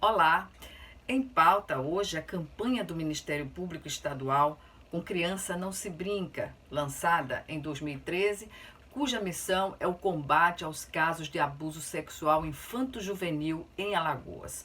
Olá! Em pauta hoje a campanha do Ministério Público Estadual Com Criança Não Se Brinca, lançada em 2013, cuja missão é o combate aos casos de abuso sexual infanto-juvenil em Alagoas.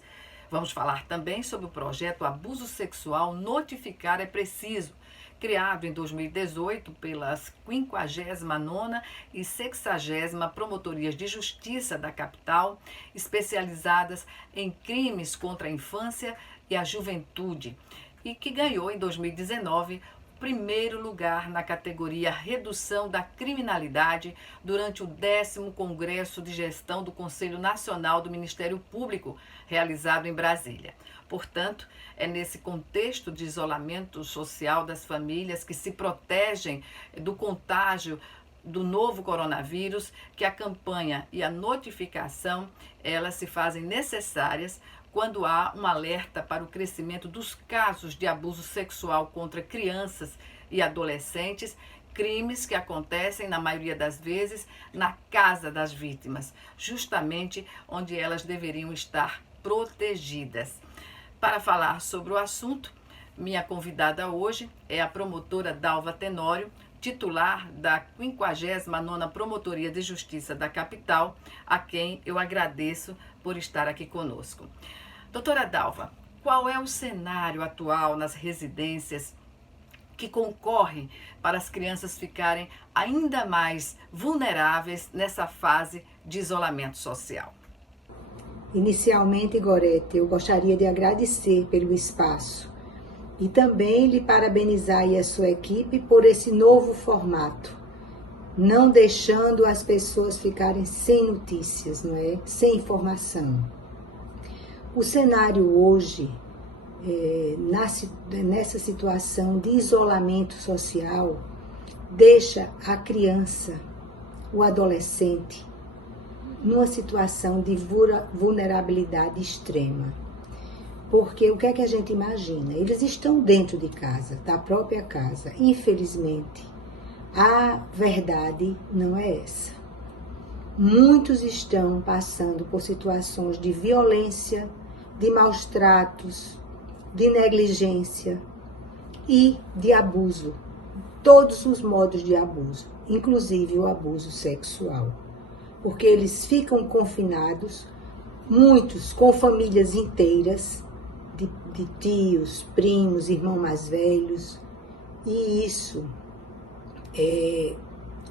Vamos falar também sobre o projeto Abuso Sexual Notificar é Preciso, criado em 2018 pelas 59ª e 60ª Promotorias de Justiça da capital, especializadas em crimes contra a infância e a juventude, e que ganhou em 2019 o primeiro lugar na categoria Redução da Criminalidade durante o 10º Congresso de Gestão do Conselho Nacional do Ministério Público, realizado em Brasília. Portanto, é nesse contexto de isolamento social das famílias que se protegem do contágio do novo coronavírus que a campanha e a notificação, elas se fazem necessárias quando há um alerta para o crescimento dos casos de abuso sexual contra crianças e adolescentes, crimes que acontecem, na maioria das vezes, na casa das vítimas, justamente onde elas deveriam estar protegidas. Para falar sobre o assunto, minha convidada hoje é a promotora Dalva Tenório, titular da 59ª Promotoria de Justiça da capital, a quem eu agradeço por estar aqui conosco. Doutora Dalva, qual é o cenário atual nas residências que concorrem para as crianças ficarem ainda mais vulneráveis nessa fase de isolamento social? Inicialmente, Gorete, eu gostaria de agradecer pelo espaço e também lhe parabenizar e a sua equipe por esse novo formato, não deixando as pessoas ficarem sem notícias, não é? Sem informação. O cenário hoje, nessa situação de isolamento social, deixa a criança, o adolescente, numa situação de vulnerabilidade extrema. Porque o que é que a gente imagina? Eles estão dentro de casa, da própria casa. Infelizmente, a verdade não é essa. Muitos estão passando por situações de violência, de maus tratos, de negligência e de abuso. Todos os modos de abuso, inclusive o abuso sexual. Porque eles ficam confinados, muitos com famílias inteiras, de tios, primos, irmãos mais velhos, e isso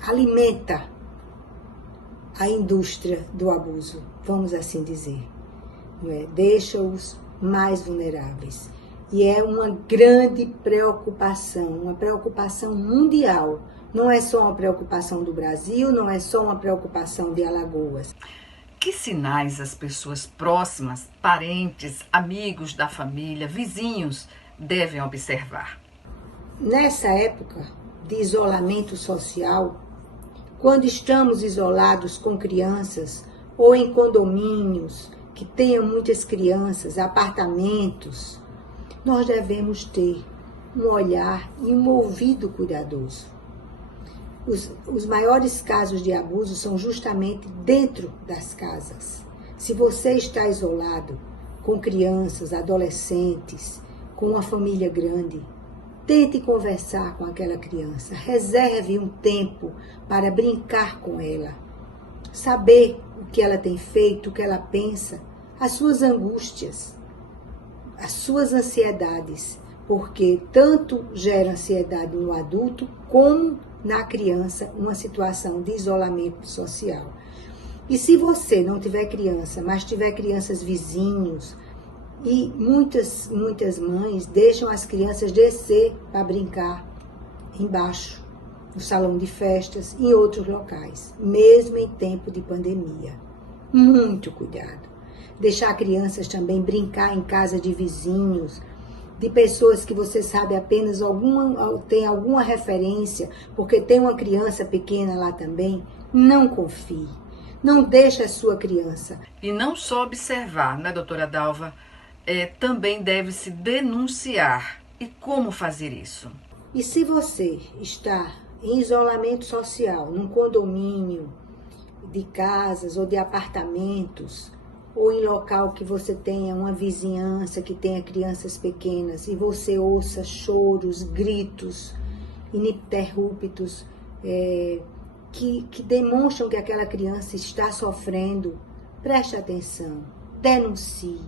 alimenta a indústria do abuso, vamos assim dizer, não é? Deixa-os mais vulneráveis. E é uma grande preocupação, uma preocupação mundial. Não é só uma preocupação do Brasil, não é só uma preocupação de Alagoas. Que sinais as pessoas próximas, parentes, amigos da família, vizinhos, devem observar? Nessa época de isolamento social, quando estamos isolados com crianças ou em condomínios que tenham muitas crianças, apartamentos, nós devemos ter um olhar e um ouvido cuidadoso. Os maiores casos de abuso são justamente dentro das casas. Se você está isolado, com crianças, adolescentes, com uma família grande, tente conversar com aquela criança. Reserve um tempo para brincar com ela. Saber o que ela tem feito, o que ela pensa, as suas angústias, as suas ansiedades, porque tanto gera ansiedade no adulto como na criança uma situação de isolamento social. E se você não tiver criança, mas tiver crianças vizinhos, e muitas mães deixam as crianças descer para brincar embaixo, no salão de festas e em outros locais, mesmo em tempo de pandemia. Muito cuidado. Deixar crianças também brincar em casa de vizinhos, de pessoas que você sabe apenas tem alguma referência, porque tem uma criança pequena lá também. Não confie. Não deixe a sua criança. E não só observar, né, doutora Dalva? Também deve-se denunciar. E como fazer isso? E se você está em isolamento social, num condomínio, de casas ou de apartamentos, ou em local que você tenha uma vizinhança que tenha crianças pequenas e você ouça choros, gritos ininterruptos que demonstram que aquela criança está sofrendo, preste atenção, denuncie,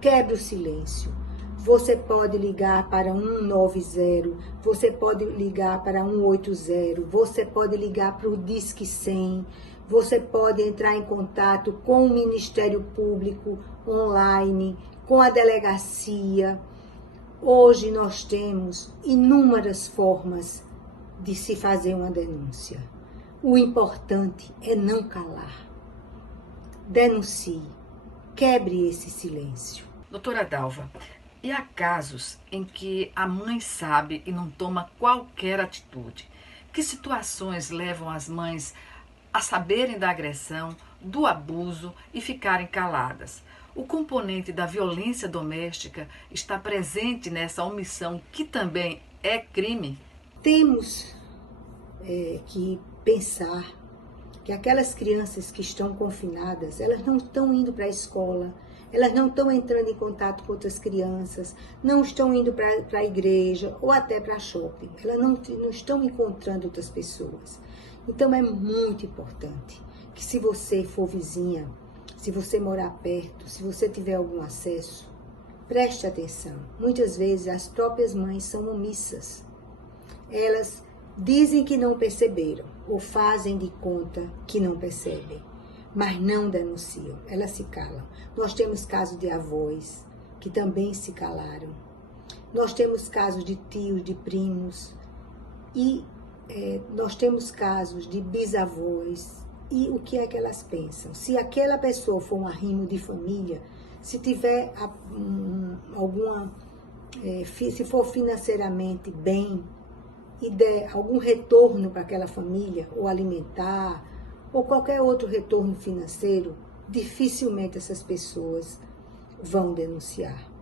quebre o silêncio. Você pode ligar para 190, você pode ligar para 180, você pode ligar para o Disque 100, você pode entrar em contato com o Ministério Público online, com a delegacia. Hoje nós temos inúmeras formas de se fazer uma denúncia. O importante é não calar. Denuncie, quebre esse silêncio. Doutora Dalva, e há casos em que a mãe sabe e não toma qualquer atitude? Que situações levam as mães a saberem da agressão, do abuso e ficarem caladas? O componente da violência doméstica está presente nessa omissão, que também é crime? Temos que pensar que aquelas crianças que estão confinadas, elas não estão indo para a escola, elas não estão entrando em contato com outras crianças, não estão indo para a igreja ou até para shopping, elas não estão encontrando outras pessoas. Então é muito importante que, se você for vizinha, se você morar perto, se você tiver algum acesso, preste atenção. Muitas vezes as próprias mães são omissas. Elas dizem que não perceberam ou fazem de conta que não percebem, mas não denunciam, elas se calam. Nós temos casos de avós que também se calaram. Nós temos casos de tios, de primos e nós temos casos de bisavós. E o que é que elas pensam? Se aquela pessoa for um arrimo de família, se tiver se for financeiramente bem e der algum retorno para aquela família, ou alimentar, ou qualquer outro retorno financeiro, dificilmente essas pessoas vão denunciar.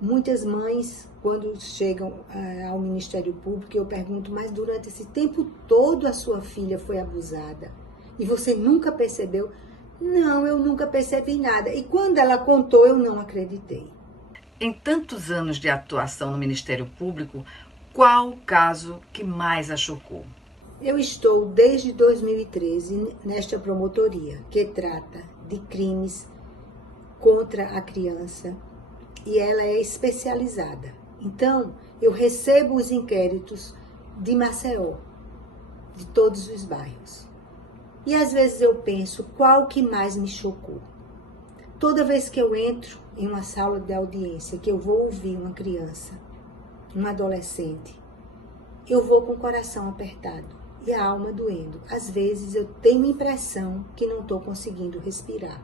Muitas mães, quando chegam ao Ministério Público, eu pergunto, mas durante esse tempo todo a sua filha foi abusada e você nunca percebeu? Não, eu nunca percebi nada. E quando ela contou, eu não acreditei. Em tantos anos de atuação no Ministério Público, qual o caso que mais a chocou? Eu estou desde 2013 nesta promotoria, que trata de crimes contra a criança, e ela é especializada. Então, eu recebo os inquéritos de Maceió, de todos os bairros. E às vezes eu penso, qual que mais me chocou? Toda vez que eu entro em uma sala de audiência, que eu vou ouvir uma criança, um adolescente, eu vou com o coração apertado e a alma doendo. Às vezes eu tenho a impressão que não estou conseguindo respirar.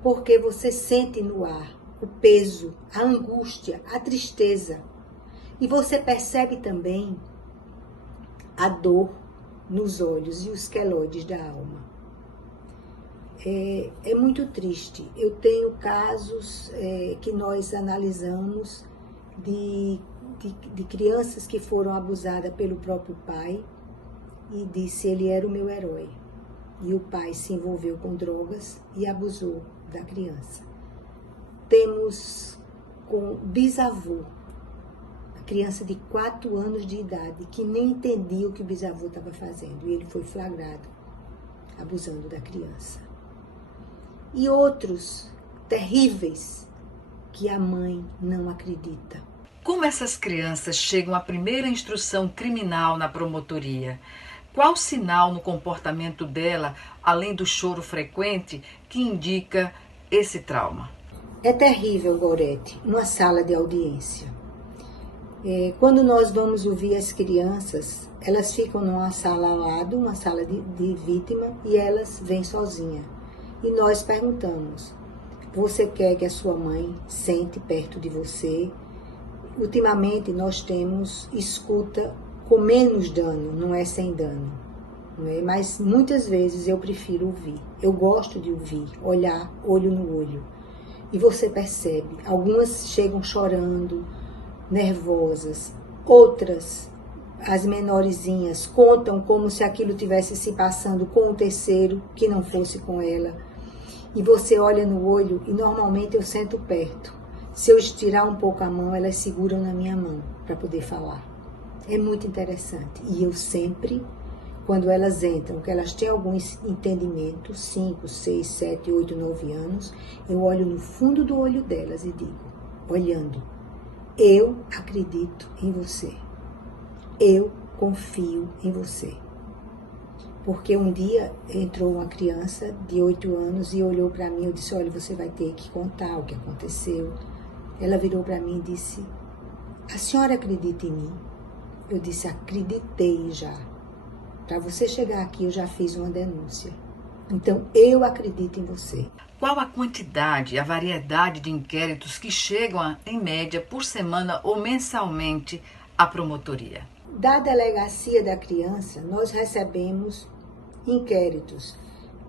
Porque você sente no ar o peso, a angústia, a tristeza. E você percebe também a dor nos olhos e os queloides da alma. É muito triste. Eu tenho casos que nós analisamos de crianças que foram abusadas pelo próprio pai e disse ele era o meu herói. E o pai se envolveu com drogas e abusou da criança. Temos com bisavô, a criança de 4 anos de idade, que nem entendia o que o bisavô estava fazendo. E ele foi flagrado abusando da criança. E outros terríveis que a mãe não acredita. Como essas crianças chegam à primeira instrução criminal na promotoria? Qual sinal no comportamento dela, além do choro frequente, que indica esse trauma? É terrível, Gorete, numa sala de audiência. Quando nós vamos ouvir as crianças, elas ficam numa sala ao lado, uma sala de vítima, e elas vêm sozinhas. E nós perguntamos, você quer que a sua mãe sente perto de você? Ultimamente nós temos escuta com menos dano, não é sem dano. Não é? Mas muitas vezes eu prefiro ouvir. Eu gosto de ouvir, olhar olho no olho. E você percebe, algumas chegam chorando, nervosas, outras as menorzinhas contam como se aquilo tivesse se passando com o terceiro, que não fosse com ela. E você olha no olho e normalmente eu sento perto. Se eu estirar um pouco a mão, elas seguram na minha mão para poder falar. É muito interessante. E eu sempre, quando elas entram, que elas têm algum entendimento, 5, 6, 7, 8, 9 anos, eu olho no fundo do olho delas e digo, olhando, eu acredito em você. Eu confio em você. Porque um dia entrou uma criança de 8 anos e olhou para mim, eu disse, olha, você vai ter que contar o que aconteceu. Ela virou para mim e disse, a senhora acredita em mim? Eu disse, acreditei já. Para você chegar aqui, eu já fiz uma denúncia. Então, eu acredito em você. Qual a quantidade e a variedade de inquéritos que chegam, em média, por semana ou mensalmente à promotoria? Da delegacia da criança, nós recebemos inquéritos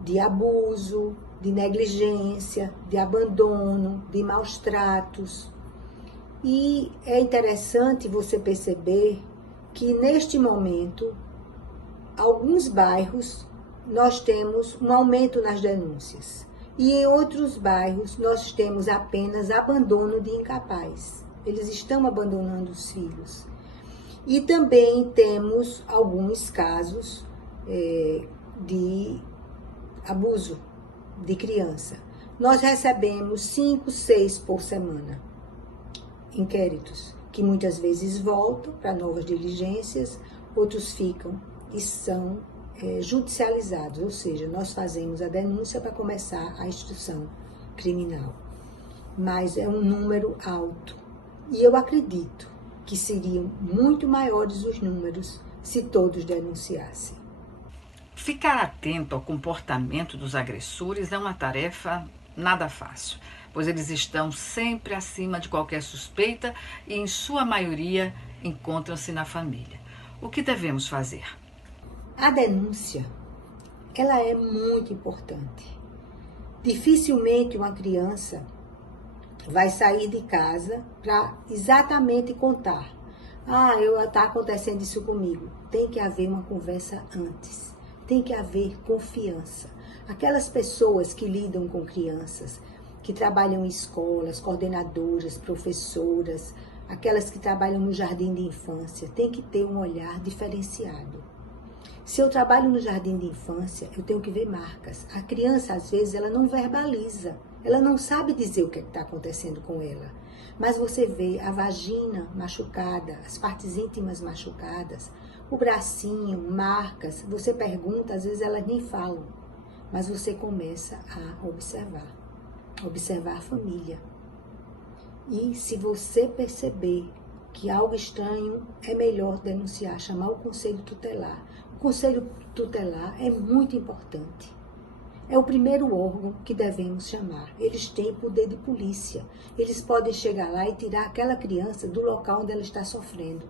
de abuso, de negligência, de abandono, de maus tratos. E é interessante você perceber que, neste momento, alguns bairros nós temos um aumento nas denúncias. E em outros bairros nós temos apenas abandono de incapaz. Eles estão abandonando os filhos. E também temos alguns casos de abuso de criança. Nós recebemos 5, 6 por semana inquéritos, que muitas vezes voltam para novas diligências, outros ficam e são judicializados, ou seja, nós fazemos a denúncia para começar a instrução criminal. Mas é um número alto. E eu acredito que seriam muito maiores os números se todos denunciassem. Ficar atento ao comportamento dos agressores é uma tarefa nada fácil, pois eles estão sempre acima de qualquer suspeita e, em sua maioria, encontram-se na família. O que devemos fazer? A denúncia, ela é muito importante. Dificilmente uma criança vai sair de casa para exatamente contar. Está acontecendo isso comigo. Tem que haver uma conversa antes. Tem que haver confiança. Aquelas pessoas que lidam com crianças, que trabalham em escolas, coordenadoras, professoras, aquelas que trabalham no jardim de infância, tem que ter um olhar diferenciado. Se eu trabalho no jardim de infância, eu tenho que ver marcas. A criança, às vezes, ela não verbaliza. Ela não sabe dizer o que está acontecendo com ela. Mas você vê a vagina machucada, as partes íntimas machucadas, o bracinho, marcas. Você pergunta, às vezes elas nem falam. Mas você começa a observar. Observar a família. E se você perceber que algo estranho, é melhor denunciar, chamar o conselho tutelar. O conselho tutelar é muito importante. É o primeiro órgão que devemos chamar. Eles têm poder de polícia. Eles podem chegar lá e tirar aquela criança do local onde ela está sofrendo.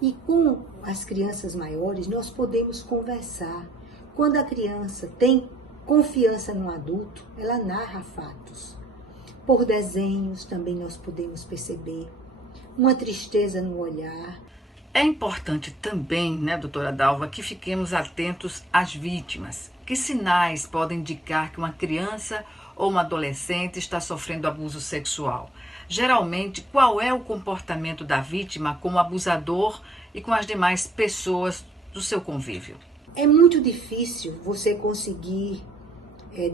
E com as crianças maiores, nós podemos conversar. Quando a criança tem confiança no adulto, ela narra fatos. Por desenhos também nós podemos perceber uma tristeza no olhar. É importante também, doutora Dalva, que fiquemos atentos às vítimas. Que sinais podem indicar que uma criança ou uma adolescente está sofrendo abuso sexual? Geralmente, qual é o comportamento da vítima com o abusador e com as demais pessoas do seu convívio? É muito difícil você conseguir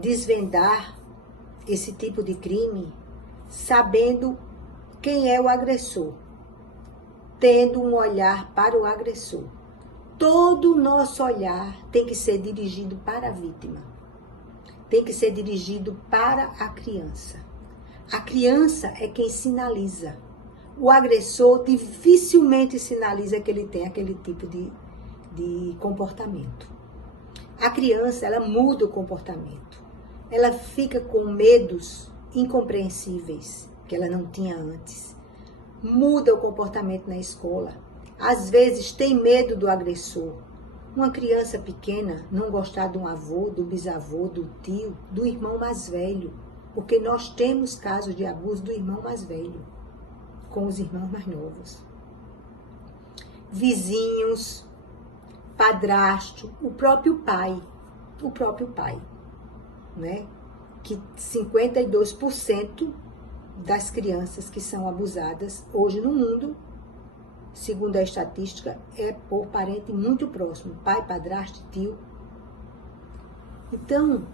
desvendar esse tipo de crime sabendo quem é o agressor, tendo um olhar para o agressor. Todo o nosso olhar tem que ser dirigido para a vítima, tem que ser dirigido para a criança. A criança é quem sinaliza. O agressor dificilmente sinaliza que ele tem aquele tipo de comportamento. A criança, ela muda o comportamento. Ela fica com medos incompreensíveis que ela não tinha antes. Muda o comportamento na escola. Às vezes tem medo do agressor. Uma criança pequena não gostar de um avô, do bisavô, do tio, do irmão mais velho. Porque nós temos casos de abuso do irmão mais velho com os irmãos mais novos. vizinhos, padrasto, o próprio pai, né? Que 52% das crianças que são abusadas hoje no mundo, segundo a estatística, é por parente muito próximo, pai, padrasto, tio. Então,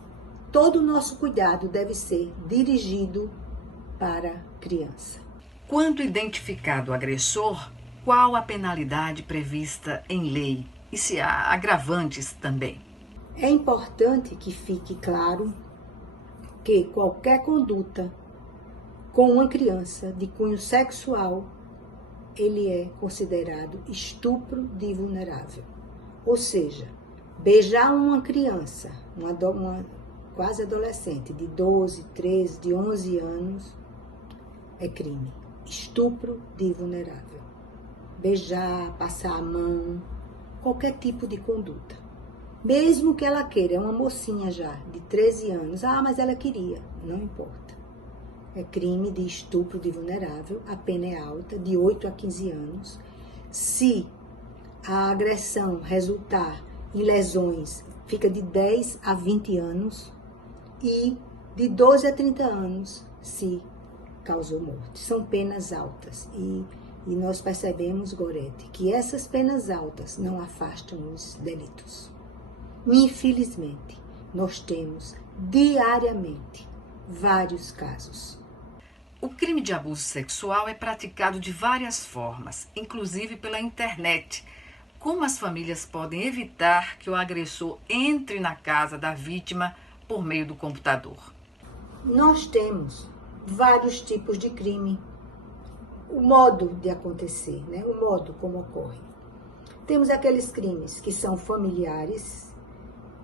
todo o nosso cuidado deve ser dirigido para a criança. Quando identificado o agressor, qual a penalidade prevista em lei? E se há agravantes também? É importante que fique claro que qualquer conduta com uma criança de cunho sexual, ele é considerado estupro de vulnerável. Ou seja, beijar uma criança, uma quase adolescente, de 12, 13, de 11 anos, é crime. Estupro de vulnerável. Beijar, passar a mão, qualquer tipo de conduta. Mesmo que ela queira, é uma mocinha já, de 13 anos. Mas ela queria, não importa. É crime de estupro de vulnerável, a pena é alta, de 8 a 15 anos. Se a agressão resultar em lesões, fica de 10 a 20 anos e de 12 a 30 anos se causou morte. São penas altas e nós percebemos, Gorete, que essas penas altas não afastam os delitos. Infelizmente, nós temos diariamente vários casos. O crime de abuso sexual é praticado de várias formas, inclusive pela internet. Como as famílias podem evitar que o agressor entre na casa da vítima por meio do computador? Nós temos vários tipos de crime. O modo de acontecer, né? O modo como ocorre. Temos aqueles crimes que são familiares,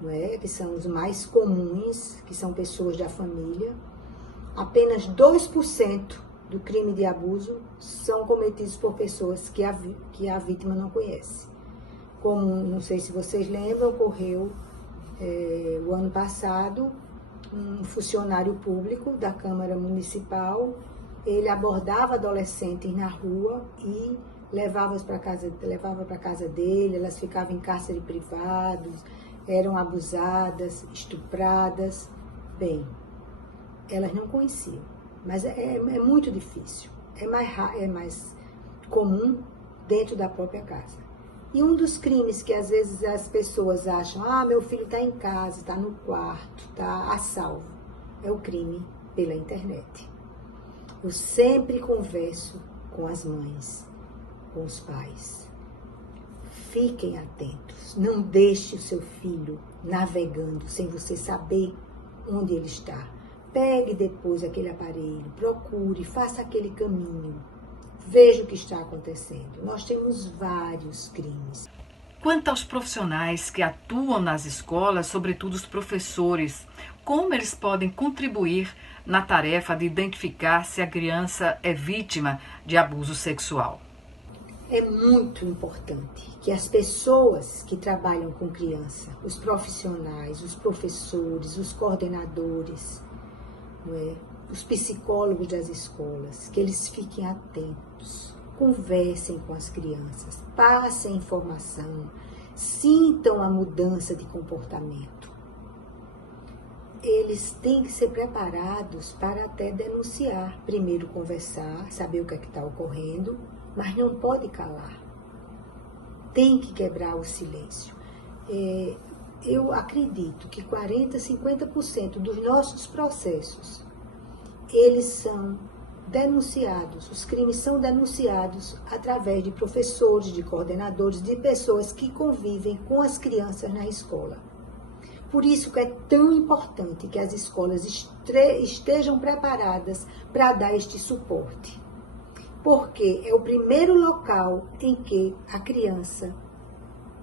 não é? Que são os mais comuns, que são pessoas da família. Apenas 2% do crime de abuso são cometidos por pessoas que a vítima não conhece. Como, não sei se vocês lembram, ocorreu o ano passado, um funcionário público da Câmara Municipal, ele abordava adolescentes na rua e levava para casa dele, elas ficavam em cárcere privado, eram abusadas, estupradas. Bem, elas não conheciam, mas é muito difícil, é mais comum dentro da própria casa. E um dos crimes que às vezes as pessoas acham, meu filho está em casa, está no quarto, está a salvo, é o crime pela internet. Eu sempre converso com as mães, com os pais. Fiquem atentos, não deixe o seu filho navegando sem você saber onde ele está. Pegue depois aquele aparelho, procure, faça aquele caminho. Veja o que está acontecendo. Nós temos vários crimes. Quanto aos profissionais que atuam nas escolas, sobretudo os professores, como eles podem contribuir na tarefa de identificar se a criança é vítima de abuso sexual? É muito importante que as pessoas que trabalham com criança, os profissionais, os professores, os coordenadores, não é? Os psicólogos das escolas, que eles fiquem atentos, conversem com as crianças, passem informação, sintam a mudança de comportamento. Eles têm que ser preparados para até denunciar. Primeiro conversar, saber o que é que está ocorrendo, mas não pode calar. Tem que quebrar o silêncio. Eu acredito que 40%, 50% dos nossos processos, eles são denunciados, os crimes são denunciados através de professores, de coordenadores, de pessoas que convivem com as crianças na escola. Por isso que é tão importante que as escolas estejam preparadas para dar este suporte. Porque é o primeiro local em que a criança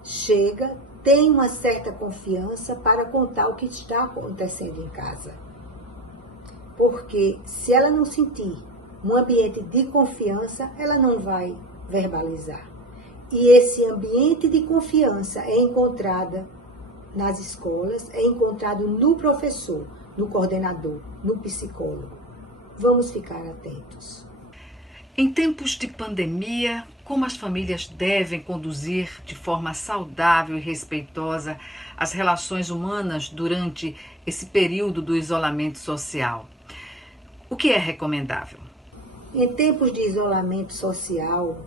chega, tem uma certa confiança para contar o que está acontecendo em casa. Porque se ela não sentir um ambiente de confiança, ela não vai verbalizar. E esse ambiente de confiança é encontrado nas escolas, é encontrado no professor, no coordenador, no psicólogo. Vamos ficar atentos. Em tempos de pandemia, como as famílias devem conduzir de forma saudável e respeitosa as relações humanas durante esse período do isolamento social? O que é recomendável? Em tempos de isolamento social,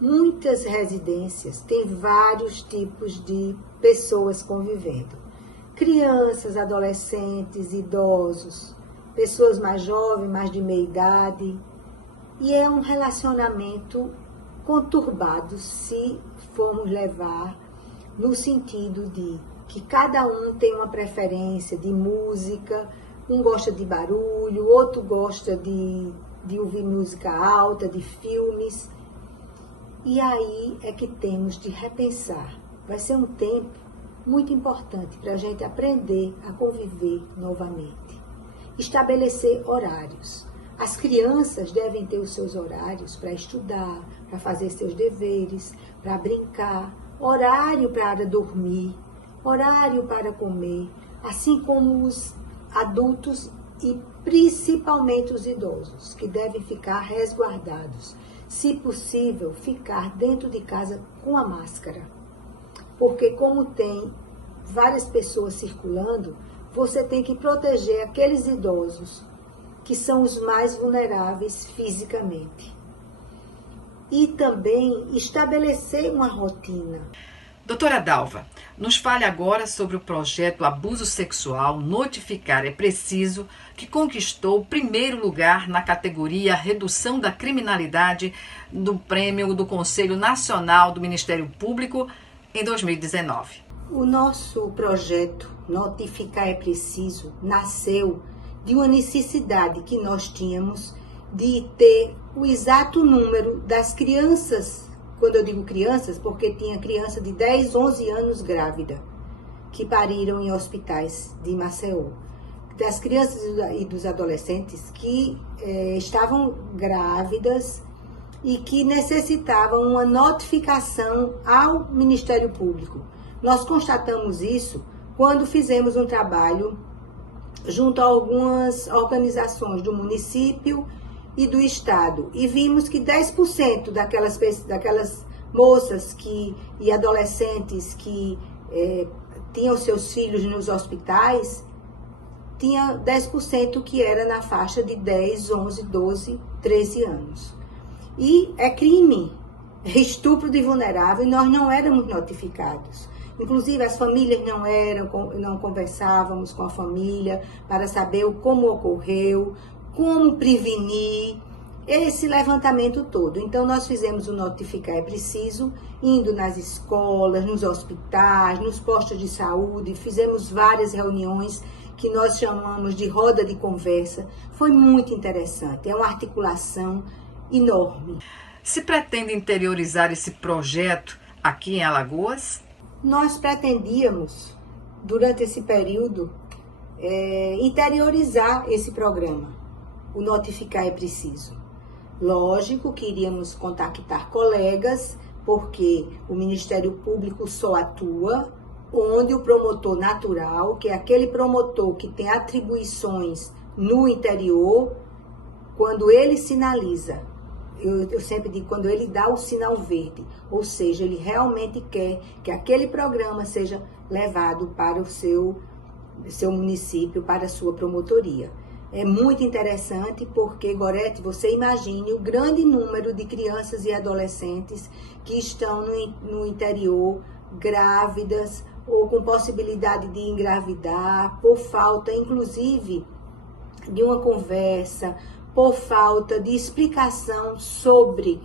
muitas residências têm vários tipos de pessoas convivendo. Crianças, adolescentes, idosos, pessoas mais jovens, mais de meia idade. E é um relacionamento conturbado se formos levar no sentido de que cada um tem uma preferência de música, um gosta de barulho, outro gosta de ouvir música alta, de filmes. E aí é que temos de repensar. Vai ser um tempo muito importante para a gente aprender a conviver novamente. Estabelecer horários. As crianças devem ter os seus horários para estudar, para fazer seus deveres, para brincar, horário para dormir, horário para comer, assim como os adultos e principalmente os idosos, que devem ficar resguardados. Se possível, ficar dentro de casa com a máscara. Porque como tem várias pessoas circulando, você tem que proteger aqueles idosos que são os mais vulneráveis fisicamente. E também estabelecer uma rotina. Doutora Dalva, nos fale agora sobre o projeto Abuso Sexual Notificar é Preciso, que conquistou o primeiro lugar na categoria Redução da Criminalidade do Prêmio do Conselho Nacional do Ministério Público em 2019. O nosso projeto Notificar é Preciso nasceu de uma necessidade que nós tínhamos de ter o exato número das crianças, quando eu digo crianças, porque tinha criança de 10, 11 anos grávida, que pariram em hospitais de Maceió. Das crianças e dos adolescentes que estavam grávidas e que necessitavam uma notificação ao Ministério Público. Nós constatamos isso quando fizemos um trabalho junto a algumas organizações do município e do estado, e vimos que 10% daquelas moças e adolescentes que tinham seus filhos nos hospitais, tinha 10% que era na faixa de 10, 11, 12, 13 anos. E é crime, é estupro de vulnerável, e nós não éramos notificados. Inclusive, as famílias não conversávamos com a família para saber como ocorreu, como prevenir, esse levantamento todo. Então, nós fizemos o Notificar é Preciso, indo nas escolas, nos hospitais, nos postos de saúde, fizemos várias reuniões que nós chamamos de roda de conversa. Foi muito interessante, é uma articulação enorme. Se pretende interiorizar esse projeto aqui em Alagoas? Nós pretendíamos, durante esse período, interiorizar esse programa, o Notificar é Preciso. Lógico que iríamos contactar colegas, porque o Ministério Público só atua onde o promotor natural, que é aquele promotor que tem atribuições no interior, quando ele sinaliza, eu sempre digo, quando ele dá o sinal verde, ou seja, ele realmente quer que aquele programa seja levado para o seu município, para a sua promotoria. É muito interessante porque, Gorete, você imagine o grande número de crianças e adolescentes que estão no interior, grávidas ou com possibilidade de engravidar, por falta, inclusive, de uma conversa, por falta de explicação sobre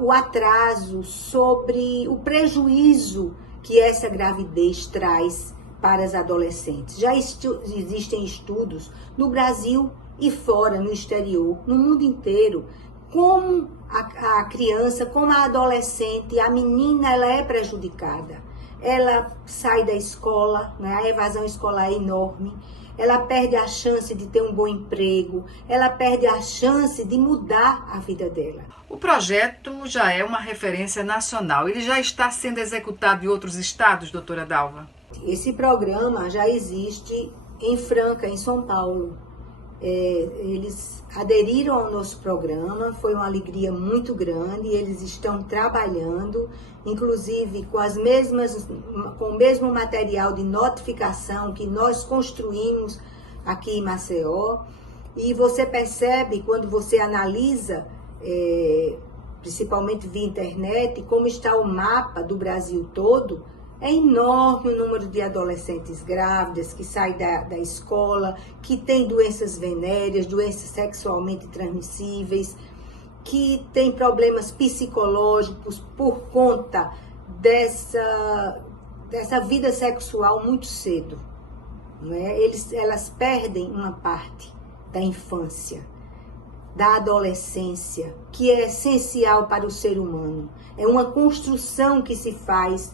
o atraso, sobre o prejuízo que essa gravidez traz para as adolescentes. Já existem estudos no Brasil e fora, no exterior, no mundo inteiro, como a criança, como a adolescente, a menina, ela é prejudicada. Ela sai da escola, né? A evasão escolar é enorme, ela perde a chance de ter um bom emprego, ela perde a chance de mudar a vida dela. O projeto já é uma referência nacional, ele já está sendo executado em outros estados, doutora Dalva? Esse programa já existe em Franca, em São Paulo. Eles aderiram ao nosso programa, foi uma alegria muito grande, eles estão trabalhando, inclusive com o mesmo material de notificação que nós construímos aqui em Maceió. E você percebe, quando você analisa, principalmente via internet, como está o mapa do Brasil todo. É enorme o número de adolescentes grávidas que saem da escola, que têm doenças venéreas, doenças sexualmente transmissíveis, que têm problemas psicológicos por conta dessa vida sexual muito cedo. Não é? Elas perdem uma parte da infância, da adolescência, que é essencial para o ser humano. É uma construção que se faz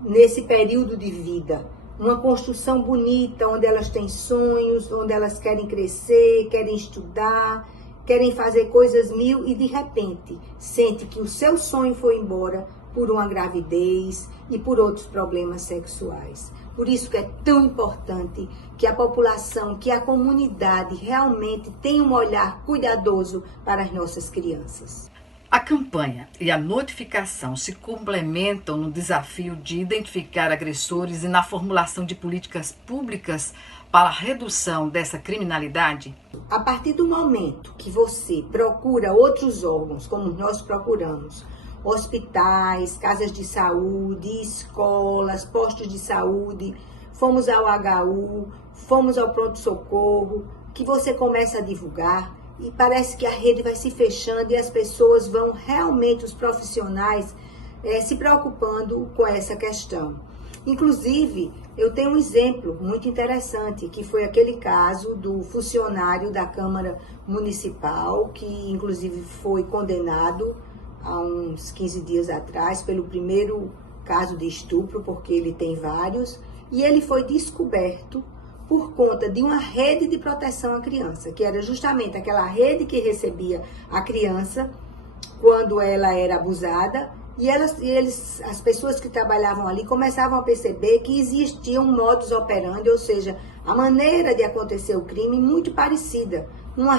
nesse período de vida, uma construção bonita, onde elas têm sonhos, onde elas querem crescer, querem estudar, querem fazer coisas mil e de repente sente que o seu sonho foi embora por uma gravidez e por outros problemas sexuais. Por isso que é tão importante que a população, que a comunidade realmente tenha um olhar cuidadoso para as nossas crianças. A campanha e a notificação se complementam no desafio de identificar agressores e na formulação de políticas públicas para a redução dessa criminalidade? A partir do momento que você procura outros órgãos, como nós procuramos, hospitais, casas de saúde, escolas, postos de saúde, fomos ao HU, fomos ao pronto-socorro, que você começa a divulgar, e parece que a rede vai se fechando e as pessoas vão realmente, os profissionais, se preocupando com essa questão. Inclusive, eu tenho um exemplo muito interessante, que foi aquele caso do funcionário da Câmara Municipal, que inclusive foi condenado há uns 15 dias atrás pelo primeiro caso de estupro, porque ele tem vários, e ele foi descoberto por conta de uma rede de proteção à criança, que era justamente aquela rede que recebia a criança quando ela era abusada, e as pessoas que trabalhavam ali começavam a perceber que existia um modus operandi, ou seja, a maneira de acontecer o crime muito parecida. Uma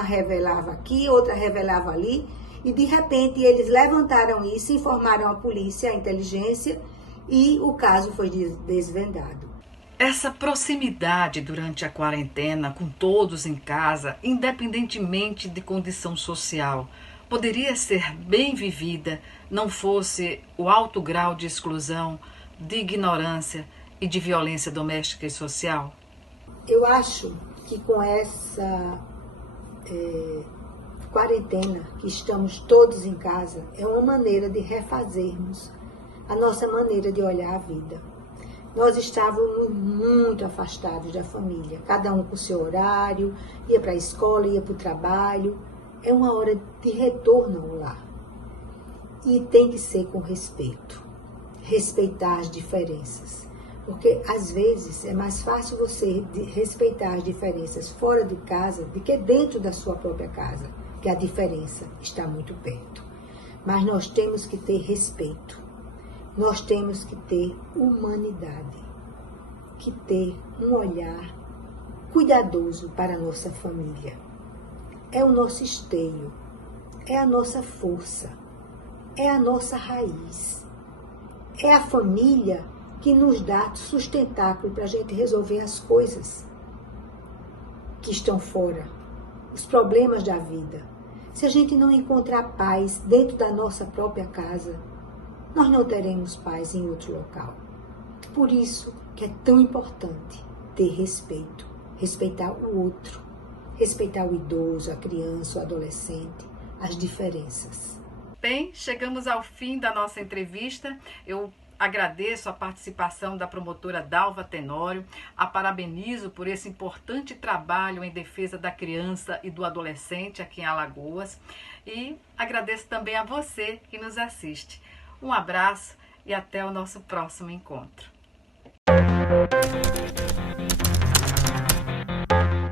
revelava aqui, outra revelava ali, e de repente eles levantaram isso, informaram a polícia, a inteligência, e o caso foi desvendado. Essa proximidade durante a quarentena, com todos em casa, independentemente de condição social, poderia ser bem vivida, não fosse o alto grau de exclusão, de ignorância e de violência doméstica e social? Eu acho que com essa quarentena, que estamos todos em casa, é uma maneira de refazermos a nossa maneira de olhar a vida. Nós estávamos muito afastados da família, cada um com o seu horário, ia para a escola, ia para o trabalho. É uma hora de retorno ao lar. E tem que ser com respeito, respeitar as diferenças. Porque, às vezes, é mais fácil você respeitar as diferenças fora de casa do que dentro da sua própria casa, que a diferença está muito perto. Mas nós temos que ter respeito. Nós temos que ter humanidade, que ter um olhar cuidadoso para a nossa família. É o nosso esteio, é a nossa força, é a nossa raiz. É a família que nos dá sustentáculo para a gente resolver as coisas que estão fora, os problemas da vida. Se a gente não encontrar paz dentro da nossa própria casa, nós não teremos paz em outro local. Por isso que é tão importante ter respeito, respeitar o outro, respeitar o idoso, a criança, o adolescente, as diferenças. Bem, chegamos ao fim da nossa entrevista. Eu agradeço a participação da promotora Dalva Tenório, a parabenizo por esse importante trabalho em defesa da criança e do adolescente aqui em Alagoas e agradeço também a você que nos assiste. Um abraço e até o nosso próximo encontro.